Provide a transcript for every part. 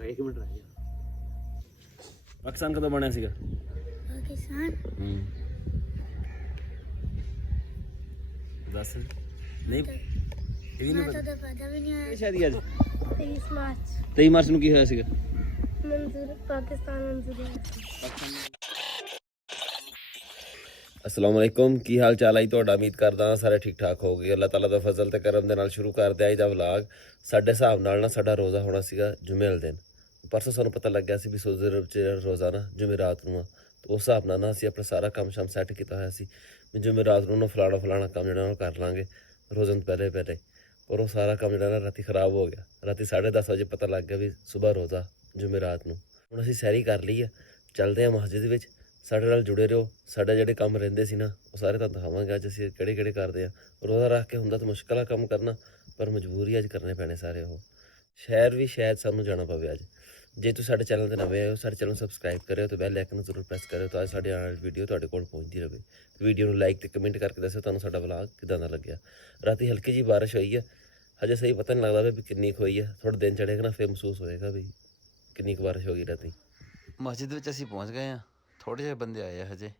1 minute ਰਹਿ ਗਿਆ। ਪਾਕਿਸਤਾਨ ਕਦੋਂ ਬਣਿਆ ਸੀਗਾ? ਪਾਕਿਸਤਾਨ ਦੱਸ ਨਹੀਂ, ਇਹ ਵੀ ਨਹੀਂ ਮੈਂ ਪਤਾ। ਤਾਂ ਪਤਾ ਵੀ ਨਹੀਂ ਆਇਆ। ਸ਼ਾਦੀ ਅੱਜ 23 ਮਾਰਚ 23 ਮਾਰਚ ਨੂੰ ਕੀ ਹੋਇਆ ਸੀਗਾ? ਮੰਜ਼ੂਰ ਪਾਕਿਸਤਾਨ ਮੰਜ਼ੂਰ अस्सलाम वालेकुम, की हाल चाल है ਤੁਹਾਡਾ? ਉਮੀਦ ਕਰਦਾ ਹਾਂ ਸਾਰੇ ਠੀਕ ਠਾਕ ਹੋਗੇ। ਅੱਲਾਹ ਤਾਲਾ ਦਾ ਫਜ਼ਲ ਤੇ ਕਰਮ ਦੇ ਨਾਲ ਸ਼ੁਰੂ ਕਰਦੇ ਆ ਅੱਜ ਦਾ ਵਲੌਗ। ਸਾਡੇ ਹਿਸਾਬ ਨਾਲ ਨਾ ਸਾਡਾ ਰੋਜ਼ਾ ਹੋਣਾ ਸੀਗਾ ਜੁਮੇ ਵਾਲੇ ਦਿਨ। ਪਰਸੋਂ ਸਾਨੂੰ ਪਤਾ ਲੱਗਿਆ ਸੀ ਵੀ ਸਊਦੀ ਅਰਬ 'ਚ ਰੋਜ਼ਾ ਨਾ ਜੁਮੇ ਰਾਤ ਨੂੰ ਆ। ਤੇ ਉਸ ਹਿਸਾਬ ਨਾਲ ਨਾ ਅਸੀਂ ਆਪਣਾ ਸਾਰਾ ਕੰਮ ਸ਼ਾਮ ਸੈੱਟ ਕੀਤਾ ਹੋਇਆ ਸੀ ਵੀ ਜੁਮੇ ਰਾਤ ਨੂੰ ਨਾ ਫਲਾਣਾ ਕੰਮ ਜਿਹੜਾ ਉਹ ਕਰ ਲਾਂਗੇ ਰੋਜ਼ੇ ਤੋਂ ਪਹਿਲੇ। ਪਰ ਉਹ ਸਾਰਾ ਕੰਮ ਜਿਹੜਾ ਨਾ ਰਾਤੀ ਖ਼ਰਾਬ ਹੋ ਗਿਆ। ਰਾਤੀ 10:30 ਵਜੇ ਪਤਾ ਲੱਗ ਗਿਆ ਵੀ ਸਵੇਰ ਰੋਜ਼ਾ ਜੁਮੇ ਰਾਤ ਨੂੰ। ਹੁਣ ਅਸੀਂ ਸੈਰੀ ਕਰ ਲਈ ਆ, ਚੱਲਦੇ ਆ ਮਸਜਿਦ ਵਿੱਚ। ਸਾਡੇ ਨਾਲ ਜੁੜੇ ਰਹੋ। ਸਾਡੇ ਜਿਹੜੇ ਕੰਮ ਰਹਿੰਦੇ ਸੀ ਨਾ ਉਹ ਸਾਰੇ ਤੁਹਾਨੂੰ ਦਿਖਾਵਾਂਗੇ ਅੱਜ ਅਸੀਂ ਕਿਹੜੇ ਕਰਦੇ ਆ। ਰੋਜ਼ਾ ਰੱਖ ਕੇ ਹੁੰਦਾ ਤਾਂ ਮੁਸ਼ਕਿਲ ਆ ਕੰਮ ਕਰਨਾ, ਪਰ ਮਜਬੂਰੀ ਅੱਜ ਕਰਨੇ ਪੈਣੇ ਸਾਰੇ। ਉਹ ਸ਼ਹਿਰ ਵੀ ਸ਼ਾਇਦ ਸਾਨੂੰ ਜਾਣਾ ਪਵੇ ਅੱਜ। ਜੇ ਤੁਸੀਂ ਸਾਡੇ ਚੈਨਲ 'ਤੇ ਨਵੇਂ ਆਏ ਹੋ, ਸਾਡੇ ਚੈਨਲ ਨੂੰ ਸਬਸਕ੍ਰਾਈਬ ਕਰਿਓ ਤੇ ਬੈਲ ਆਈਕਨ ਨੂੰ ਜ਼ਰੂਰ ਪ੍ਰੈਸ ਕਰਿਓ ਤਾਂ ਅੱਜ ਸਾਡੀ ਆਉਣ ਵਾਲੀ ਵੀਡੀਓ ਤੁਹਾਡੇ ਕੋਲ ਪਹੁੰਚਦੀ ਰਹੇ। ਵੀਡੀਓ ਨੂੰ ਲਾਈਕ ਤੇ ਕਮੈਂਟ ਕਰਕੇ ਦੱਸਿਓ ਤੁਹਾਨੂੰ ਸਾਡਾ ਵਲੌਗ ਕਿੱਦਾਂ ਦਾ ਲੱਗਿਆ। ਰਾਤੀ ਹਲਕੀ ਜਿਹੀ ਬਾਰਿਸ਼ ਹੋਈ ਹੈ, ਹਜੇ ਸਹੀ ਪਤਾ ਨਹੀਂ ਲੱਗਦਾ ਵੀ ਕਿੰਨੀ ਕੁ ਹੋਈ ਹੈ। ਥੋੜਾ ਦਿਨ ਚੜ੍ਹੇਗਾ ਨਾ ਫਿਰ ਮਹਿਸੂਸ ਹੋਏਗਾ ਵੀ ਕਿੰਨੀ ਕੁ ਬਾਰਿਸ਼ ਹੋ ਗਈ ਰਾਤੀ। ਮਸਜਿਦ ਵਿੱਚ ਅਸੀਂ ਪਹੁੰਚ ਗਏ ਹਾਂ। ਥੋੜ੍ਹੇ ਜਿਹੇ ਬੰਦੇ ਆਏ ਆ ਹਜੇ।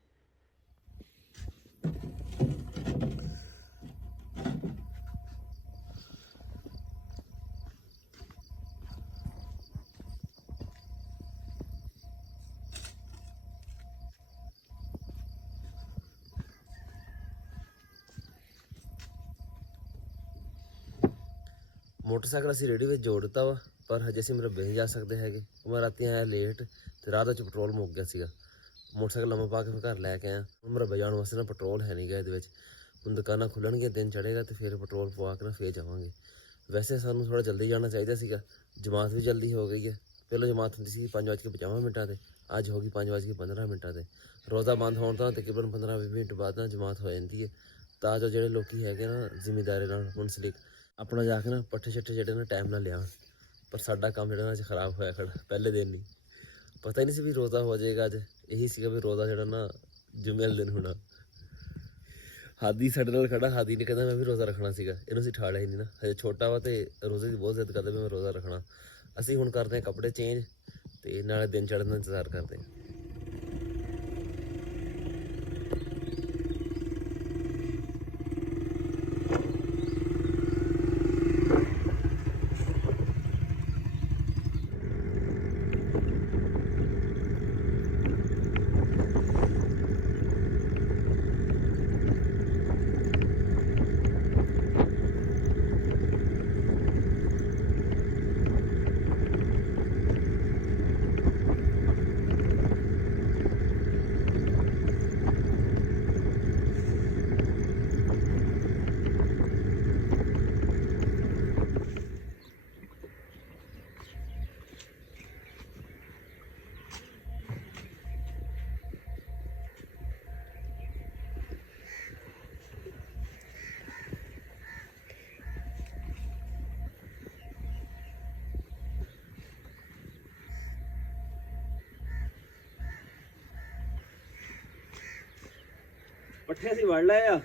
ਮੋਟਰਸਾਈਕਲ ਅਸੀਂ ਰੇੜੀ ਵਿੱਚ ਜੋੜ ਦਿੱਤਾ ਵਾ, ਪਰ ਹਜੇ ਅਸੀਂ ਮਰਬੇ ਨਹੀਂ ਜਾ ਸਕਦੇ ਹੈਗੇ। ਮੈਂ ਰਾਤੀ ਆਇਆ ਲੇਟ ਤੇ ਰਾਹ ਵਿੱਚ ਪੈਟਰੋਲ ਮੁੱਕ ਗਿਆ ਸੀਗਾ। ਮੋਟਰਸਾਈਕਲ ਲੰਮਾ ਪਾ ਕੇ ਫਿਰ ਘਰ ਲੈ ਕੇ ਆਇਆ। ਮਰਬੇ ਜਾਣ ਵਾਸਤੇ ਨਾ ਪੈਟਰੋਲ ਹੈ ਨਹੀਂ ਗਾ ਇਹਦੇ ਵਿੱਚ। ਹੁਣ ਦੁਕਾਨਾਂ ਖੁੱਲਣਗੀਆਂ, ਦਿਨ ਚੜ੍ਹੇਗਾ ਤੇ ਫਿਰ ਪੈਟਰੋਲ ਪਵਾ ਕੇ ਨਾ ਫਿਰ ਜਾਵਾਂਗੇ। ਵੈਸੇ ਸਾਨੂੰ ਥੋੜ੍ਹਾ ਜਲਦੀ ਜਾਣਾ ਚਾਹੀਦਾ ਸੀਗਾ। ਜਮਾਤ ਵੀ ਜਲਦੀ ਹੋ ਗਈ ਹੈ। ਪਹਿਲਾਂ ਜਮਾਤ ਹੁੰਦੀ ਸੀ 5:50 ਤੇ, ਅੱਜ ਹੋ ਗਈ 5:15 ਤੇ। ਰੋਜ਼ਾ ਬੰਦ ਹੋਣ ਤੋਂ ਤਕਰੀਬਨ 15-20 ਮਿੰਟ ਬਾਅਦ ਨਾ ਜਮਾਤ ਹੋ ਜਾਂਦੀ ਹੈ, ਤਾਂ ਜੋ ਜਿਹੜੇ ਲੋਕੀ ਹੈਗੇ ਨਾ ਜ਼ਿਮੀਦਾਰੇ ਨਾਲ ਮੁਨਸਲਿਕ ਆਪਣਾ ਜਾ ਕੇ ਨਾ ਪੱਠੇ ਛੱਠੇ ਜਿਹੜੇ ਨਾ ਟਾਈਮ ਨਾਲ ਲਿਆਉਣ। ਪਰ ਸਾਡਾ ਕੰਮ ਜਿਹੜਾ ਨਾ ਅੱਜ ਖਰਾਬ ਹੋਇਆ ਖੜਾ। ਪਹਿਲੇ ਦਿਨ ਨਹੀਂ ਪਤਾ ਹੀ ਨਹੀਂ ਸੀ ਵੀ ਰੋਜ਼ਾ ਹੋ ਜਾਏਗਾ ਅੱਜ। ਇਹੀ ਸੀਗਾ ਵੀ ਰੋਜ਼ਾ ਜਿਹੜਾ ਨਾ ਜੁਮੇ ਵਾਲੇ ਦਿਨ ਹੋਣਾ। ਹਾਦੀ ਸਾਡੇ ਨਾਲ ਖੜਾ, ਹਾਦੀ ਨੇ ਕਹਿੰਦਾ ਮੈਂ ਵੀ ਰੋਜ਼ਾ ਰੱਖਣਾ ਸੀਗਾ। ਇਹਨੂੰ ਅਸੀਂ ਠਾਲਿਆ ਹੀ ਨਹੀਂ ਨਾ, ਹਜੇ ਛੋਟਾ ਵਾ ਤੇ ਰੋਜ਼ੇ ਦੀ ਬਹੁਤ ਜ਼ਿੱਦ ਕਰਦਾ ਵੀ ਮੈਂ ਰੋਜ਼ਾ ਰੱਖਣਾ। ਅਸੀਂ ਹੁਣ ਕਰਦੇ ਹਾਂ ਕੱਪੜੇ ਚੇਂਜ ਤੇ ਨਾਲੇ ਦਿਨ ਚੜ੍ਹਨ ਦਾ ਇੰਤਜ਼ਾਰ ਕਰਦੇ ਹਾਂ। ਪੱਠੇ ਅਸੀਂ ਵੜ ਲਏ ਆ,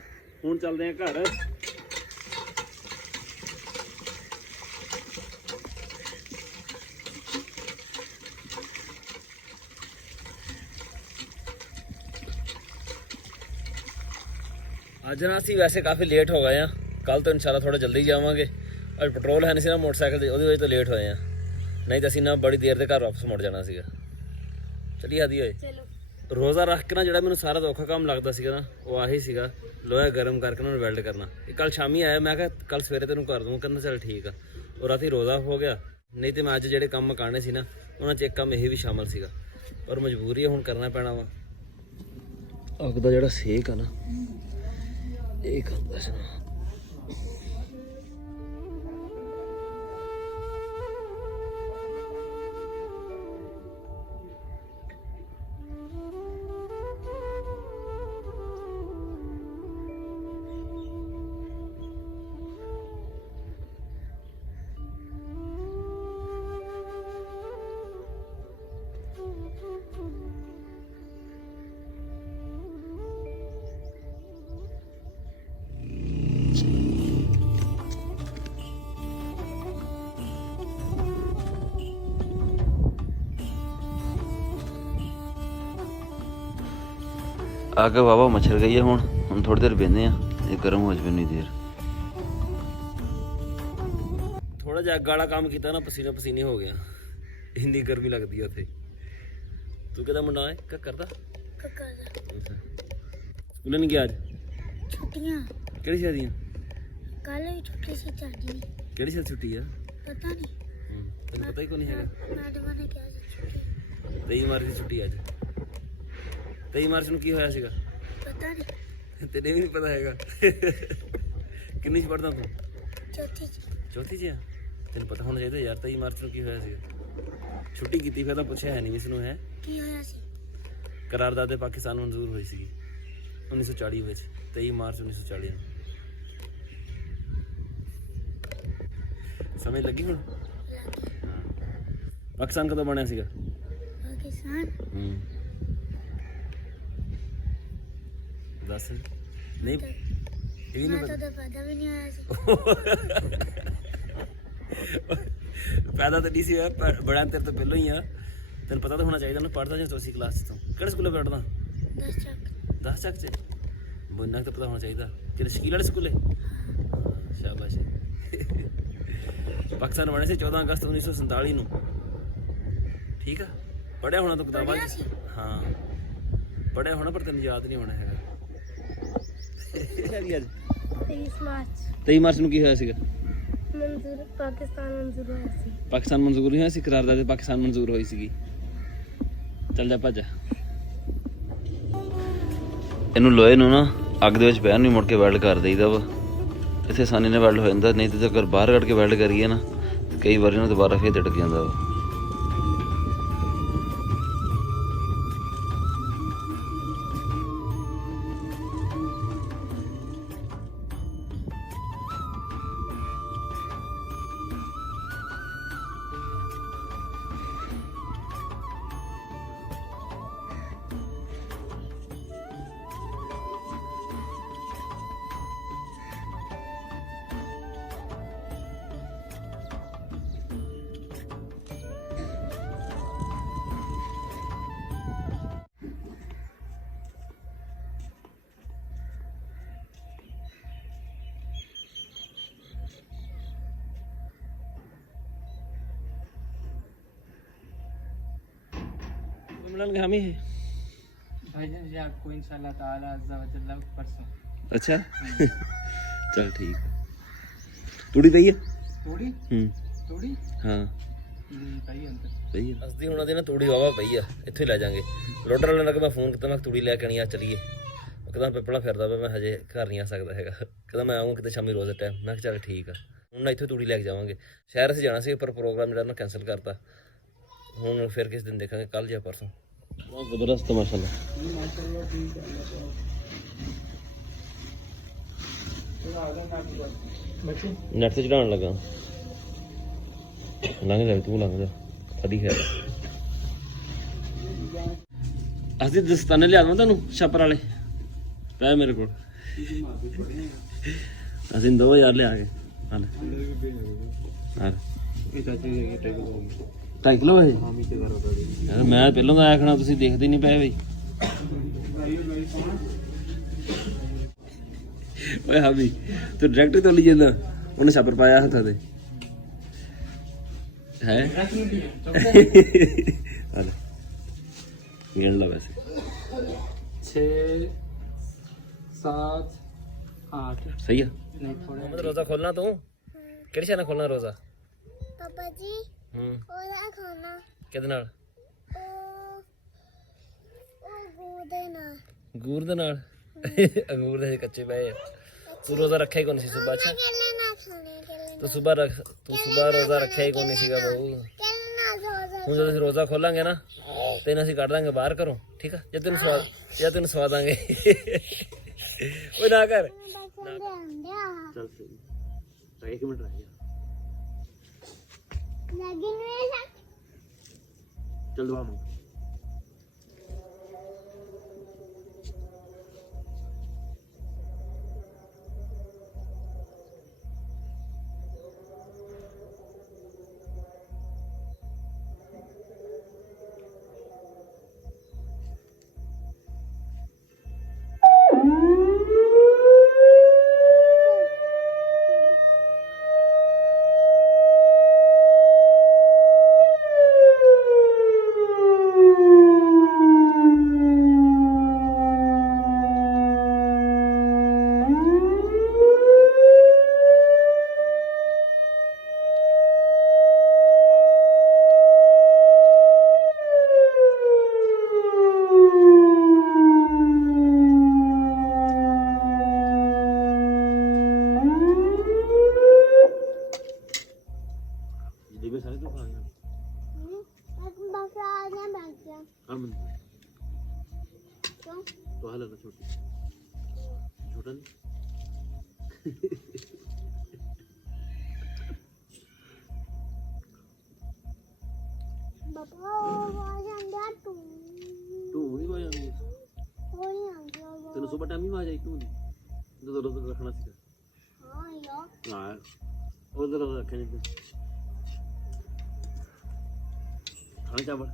ਹੁਣ ਚੱਲਦੇ ਆ ਘਰ। ਅੱਜ ਨਾ ਅਸੀਂ ਵੈਸੇ ਕਾਫੀ ਲੇਟ ਹੋ ਗਏ ਆ। ਕੱਲ ਤੋਂ ਇਨਸ਼ਾਅੱਲਾ ਥੋੜਾ ਜਲਦੀ ਜਾਵਾਂਗੇ। ਅੱਜ ਪੈਟਰੋਲ ਹੈ ਨਹੀਂ ਸੀ ਨਾ ਮੋਟਰਸਾਈਕਲ ਤੇ, ਉਹਦੀ ਵਜ੍ਹਾ ਤੋਂ ਲੇਟ ਹੋਏ ਆ। ਨਹੀਂ ਤਾਂ ਅਸੀਂ ਨਾ ਬੜੀ ਦੇਰ ਦੇ ਘਰ ਵਾਪਸ ਮੁੜ ਜਾਣਾ ਸੀਗਾ। ਚਲੀ ਆਦੀ ਹੋਏ। ਰੋਜ਼ਾ ਰੱਖ ਕੇ ਨਾ ਜਿਹੜਾ ਮੈਨੂੰ ਸਾਰਾ ਔਖਾ ਕੰਮ ਲੱਗਦਾ ਸੀਗਾ ਨਾ ਉਹ ਆਹੀ ਸੀਗਾ, ਲੋਹਾ ਗਰਮ ਕਰਕੇ ਉਹਨੂੰ ਵੈਲਡ ਕਰਨਾ। ਇਹ ਕੱਲ ਸ਼ਾਮੀ ਆਇਆ, ਮੈਂ ਕਿਹਾ ਕੱਲ ਸਵੇਰੇ ਤੈਨੂੰ ਕਰ ਦੂੰਗਾ। ਕਹਿੰਦਾ ਚੱਲ ਠੀਕ ਆ। ਉਹ ਰਾਤੀ ਰੋਜ਼ਾ ਹੋ ਗਿਆ। ਨਹੀਂ ਤੇ ਮੈਂ ਅੱਜ ਜਿਹੜੇ ਕੰਮ ਮਕਾਣੇ ਸੀ ਨਾ ਉਹਨਾਂ 'ਚ ਇੱਕ ਕੰਮ ਇਹ ਵੀ ਸ਼ਾਮਲ ਸੀਗਾ, ਪਰ ਮਜਬੂਰੀ ਹੈ ਹੁਣ ਕਰਨਾ ਪੈਣਾ ਵਾ। ਅੱਗ ਦਾ ਜਿਹੜਾ ਸੇਕ ਆ ਨਾ ਇਹ ਖਾਂਦਾ ਸੀ ਨਾ। ਅੱਗ ਵਾਵਾ ਮੱਛਰ ਗਈ ਹੈ ਹੁਣ ਥੋੜੀ ਦੇਰ ਬਹਿੰਦੇ ਆ ਇਹ ਗਰਮ ਹੋ ਜਾਵੇ ਨਹੀਂ ਦੇਰ। ਥੋੜਾ ਜਿਹਾ ਅੱਗ ਵਾਲਾ ਕੰਮ ਕੀਤਾ ਨਾ ਪਸੀਨਾ ਪਸੀਨੇ ਹੋ ਗਿਆ, ਇੰਨੀ ਗਰਮੀ ਲੱਗਦੀ ਆ ਉੱਥੇ। ਤੂੰ ਕਿਹਦਾ ਮੁੰਡਾ ਹੈ ਕੱਕਰ ਦਾ? कक्का दा ਸਕੂਲੇ ਨਹੀਂ ਗਿਆ ਅੱਜ? छुट्टियां ਕਿਹੜੀ ਸ਼ਾਦੀ ਦੀਆਂ? कल भी छुट्टी सी चाची ने ਕਿਹੜੀ ਸ਼ਾਦੀ ਛੁੱਟੀ ਆ? पता नहीं ਤੈਨੂੰ ਪਤਾ ਹੀ ਕੋਈ ਨਹੀਂ ਹੈਗਾ। मैडम ने क्या छुट्टी 23 ਮਾਰਚ ਦੀ ਛੁੱਟੀ ਅੱਜ। 23 ਮਾਰਚ ਨੂੰ ਕੀ ਹੋਇਆ ਸੀਗਾ? पता नहीं ਤੈਨੂੰ ਵੀ ਨਹੀਂ ਪਤਾ ਹੈਗਾ। ਕਿੰਨੀ ਚ ਪੜਦਾ ਤੂੰ? चौथी ਚੌਥੀ ਚ ਆ? ਤੈਨੂੰ ਪਤਾ ਹੋਣਾ ਚਾਹੀਦਾ ਯਾਰ 23 ਮਾਰਚ ਨੂੰ ਕੀ ਹੋਇਆ ਸੀਗਾ। ਛੁੱਟੀ ਕੀਤੀ ਫਿਰ ਤਾਂ ਪੁੱਛਿਆ ਹੈ ਨਹੀਂ ਇਸ ਨੂੰ ਹੈ। की होया सी ਕਰਾਰਦਾਦ ਦੇ ਪਾਕਿਸਤਾਨ ਮਨਜ਼ੂਰ ਹੋਈ ਸੀਗੀ 1940 ਵਿੱਚ, 23 ਮਾਰਚ 1940 ਨੂੰ। ਸਮਝ ਲੱਗੀ ਹੁਣ? ਪਾਕਿਸਤਾਨ ਕਦੋਂ ਬਣਿਆ ਸੀਗਾ? पाकिस्तान ਦੱਸ। ਨਹੀਂ ਇਹ ਵੀ ਨਹੀਂ मैं ਪਤਾ। तो पता भी नहीं होया सी ਪੈਦਾ ਤਾਂ ਨਹੀਂ ਸੀ ਹੋਇਆ, ਬੜਾ ਤੇਰੇ ਤੋਂ ਪਹਿਲਾਂ ਹੀ ਆ। ਤੈਨੂੰ ਪਤਾ ਤਾਂ ਹੋਣਾ ਚਾਹੀਦਾ ਨਾ। ਪੜ੍ਹਦਾ ਜਾਂ ਚੌਥੀ ਕਲਾਸ 'ਚ ਤੂੰ? ਕਿਹੜੇ ਸਕੂਲੇ ਪੜ੍ਹਦਾ? 10 चक 10 ਚੱਕ 'ਚ? ਬੋਨਾ ਤਾਂ ਪਤਾ ਹੋਣਾ ਚਾਹੀਦਾ। ਕਿਹੜੇ ਸ਼ਕੀਲ ਵਾਲੇ ਸਕੂਲੇ? ਸ਼ਾਬਾਸ਼। ਪਾਕਿਸਤਾਨ ਬਣਿਆ ਸੀ 14 ਅਗਸਤ 1947 ਨੂੰ। ਠੀਕ ਆ? ਪੜ੍ਹਿਆ ਹੋਣਾ ਤੂੰ ਕਿਤਾਬਾਂ 'ਚ? ਹਾਂ ਪੜ੍ਹਿਆ ਹੋਣਾ, ਪਰ ਤੈਨੂੰ ਯਾਦ ਨਹੀਂ ਹੋਣਾ ਹੈਗਾ। 23 मार्च 23 ਮਾਰਚ ਨੂੰ ਕੀ ਹੋਇਆ ਸੀਗਾ? मंजूर पाकिस्तान मंजूर होया सी ਪਾਕਿਸਤਾਨ ਮਨਜ਼ੂਰ ਨਹੀਂ ਹੋਇਆ ਸੀ, ਕਰਾਰਦਾਦ ਤੇ ਪਾਕਿਸਤਾਨ ਮਨਜ਼ੂਰ ਹੋਈ ਸੀਗੀ। ਚੱਲ ਜਾ ਭੱਜ। ਇਹਨੂੰ ਲੋਹੇ ਨੂੰ ਨਾ ਅੱਗ ਦੇ ਵਿੱਚ ਬਹਿਣ ਨਹੀਂ ਮੁੜ ਕੇ ਵੈਲਡ ਕਰ ਦੇਈਦਾ ਵਾ। ਇੱਥੇ ਆਸਾਨੀ ਨਾਲ ਵੈਲਡ ਹੋ ਜਾਂਦਾ, ਨਹੀਂ ਤੇ ਅਗਰ ਬਾਹਰ ਕੱਢ ਕੇ ਵੈਲਡ ਕਰੀਏ ਨਾ ਕਈ ਵਾਰੀ ਇਹਨੂੰ ਦੁਬਾਰਾ ਫੇਰ ਤਿੜਕ ਜਾਂਦਾ ਵਾ। मिलन हामी है। भाईजान जी आपको इंशाल्लाह ताला अज़्ज़ा व जल्ला परसों। अच्छा चल ठीक है। तूड़ी पई है? तोड़ी तोड़ी हाँ पई अंदर ਪਈ ਆ। ਅਸਦੀ ਉਹਨਾਂ ਦੀ ਨਾ ਤੂੜੀ ਵਾਵਾ ਪਈ ਆ, ਇੱਥੇ ਲੈ ਜਾਾਂਗੇ। ਲੋਡਰ ਵਾਲੇ ਨਾਲ ਮੈਂ ਫੋਨ ਕੀਤਾ, ਮੈਂ ਤੂੜੀ ਲੈ ਕੇ ਆਣੀ ਆ, ਚੱਲੀਏ। ਉਹ ਕਹਿੰਦਾ ਪਿੱਪਲਾ ਫਿਰਦਾ ਪਿਆ, ਮੈਂ ਹਜੇ ਘਰ ਨਹੀਂ ਆ ਸਕਦਾ ਹੈਗਾ। ਕਹਿੰਦਾ ਮੈਂ ਆਉਂਗਾ ਕਿਤੇ ਸ਼ਾਮੀ ਰੋਜ਼ ਦੇ ਟਾਈਮ। ਮੈਂ ਕਿਹਾ ਚੱਲ ਠੀਕ ਆ। ਹੁਣ ਨਾ ਇੱਥੋਂ ਤੂੜੀ ਲੈ ਕੇ ਜਾਵਾਂਗੇ। ਸ਼ਹਿਰ ਅਸੀਂ ਜਾਣਾ ਸੀ, ਪਰ ਪ੍ਰੋਗਰਾਮ ਜਿਹੜਾ ਨਾ ਕੈਂਸਲ ਕਰਤਾ। ਹੁਣ ਫਿਰ ਕਿਸ ਦਿਨ ਦੇਖਾਂਗੇ, ਕੱਲ ਜਾਂ ਪਰਸੋਂ। ਬਹੁਤ ਜ਼ਬਰਦਸਤ ਮਾਸ਼ਾਅੱਲਾ। ਨੈਟ ਤੇ ਚੜਾਉਣ ਲੱਗਾ। ਲੰਘ ਜਾ ਤੂੰ, ਲੰਘ ਜਾ। ਖੜੀ ਹੈ ਅਸੀਂ ਦਸਤਾਨੇ ਲਿਆਵਾਂ ਤੁਹਾਨੂੰ ਛਾਪਰ ਵਾਲੇ ਪੈ ਮੇਰੇ ਕੋਲ। ਅਸੀਂ 2000 ਲਿਆ ਕੇ ਹਾਲ ਇਹ ਚਾਚੀ ਦੀ ਟੈਗ ਹੋ ਗਈ 2.5 ਕਿਲੋ ਹੈ ਹਾਂ ਮੀਤੇ ਦਾ ਰੋਦਾ ਦੀ ਯਾਰ। ਮੈਂ ਪਹਿਲਾਂ ਤਾਂ ਆਇਆ ਖਣਾ, ਤੁਸੀਂ ਦੇਖਦੇ ਨਹੀਂ ਪਏ ਬਈ। ਓਏ ਹਾਂ ਵੀ ਤੂੰ ਡਾਇਰੈਕਟ ਤੋਂ ਲਈ ਜਾਂਦਾ। ਉਹਨੇ ਛਾਪਰ ਪਾਇਆ ਹੱਥਾਂ ਤੇ ਹੈ। ਹਾਲ ਗਿਣ ਲਾ ਵੈਸੇ 6 7 8 ਸਹੀ ਆ। ਨਹੀਂ ਥੋੜੇ ਮੈਂ ਰੋਜ਼ਾ ਖੋਲਣਾ। ਤੂੰ ਕਿਹੜੀ ਸ਼ਾਨ ਖੋਲਣਾ ਰੋਜ਼ਾ? पापा जी ओला खाना ਕਿਹਦੇ ਨਾਲ? ओ गोदे ना ਅੰਗੂਰ ਦੇ ਨਾਲ। ਅੰਗੂਰ ਦੇ ਹਜੇ ਕੱਚੇ ਪਏ ਆ। ਤੂੰ ਰੋਜ਼ਾ ਰੱਖਿਆ ਹੀ ਕੋਈ ਨਹੀਂ ਸੀ ਸੁਬਹ? ਅੱਛਾ केले ना खाने केले ਤੂੰ ਸੁਬਹ ਰੋਜ਼ਾ ਰੱਖਿਆ ਹੀ ਕੋਈ ਨਹੀਂ ਸੀਗਾ ਬਹੂ। केले ना जोजा ਹੁਣ ਜਦੋਂ ਅਸੀਂ ਰੋਜ਼ਾ ਖੋਲਾਂਗੇ ਨਾ, ਤੈਨੂੰ ਅਸੀਂ ਕੱਢ ਦਾਂਗੇ ਬਾਹਰ ਘਰੋਂ, ਠੀਕ ਆ? ਜਾਂ ਤੈਨੂੰ ਸਵਾ ਦਾਂਗੇ। ਓਏ ਨਾ ਕਰ। ਚੱਲ ਸਹੀ। 1 ਮਿੰਟ ਰਹਿ ਗਿਆ। लगी नहीं ਚੱਲ ਦੁਆ ਮੰਗ। ਹਰਮਨ ਕਿਉਂ तो हाल है छोटी छोटा नहीं ਬਾਬਾ ਉਹ ਆ ਜਾਂਦਾ ਤੂੰ तू नहीं हो जानी ਉਹ ਨਹੀਂ ਆਉਂਦਾ तेन सुबह टाइम ही आ जाए तू नहीं जो रोज रखना सी ਹਾਂ ਯਾਰ हां उधर रखे नहीं खाने चावल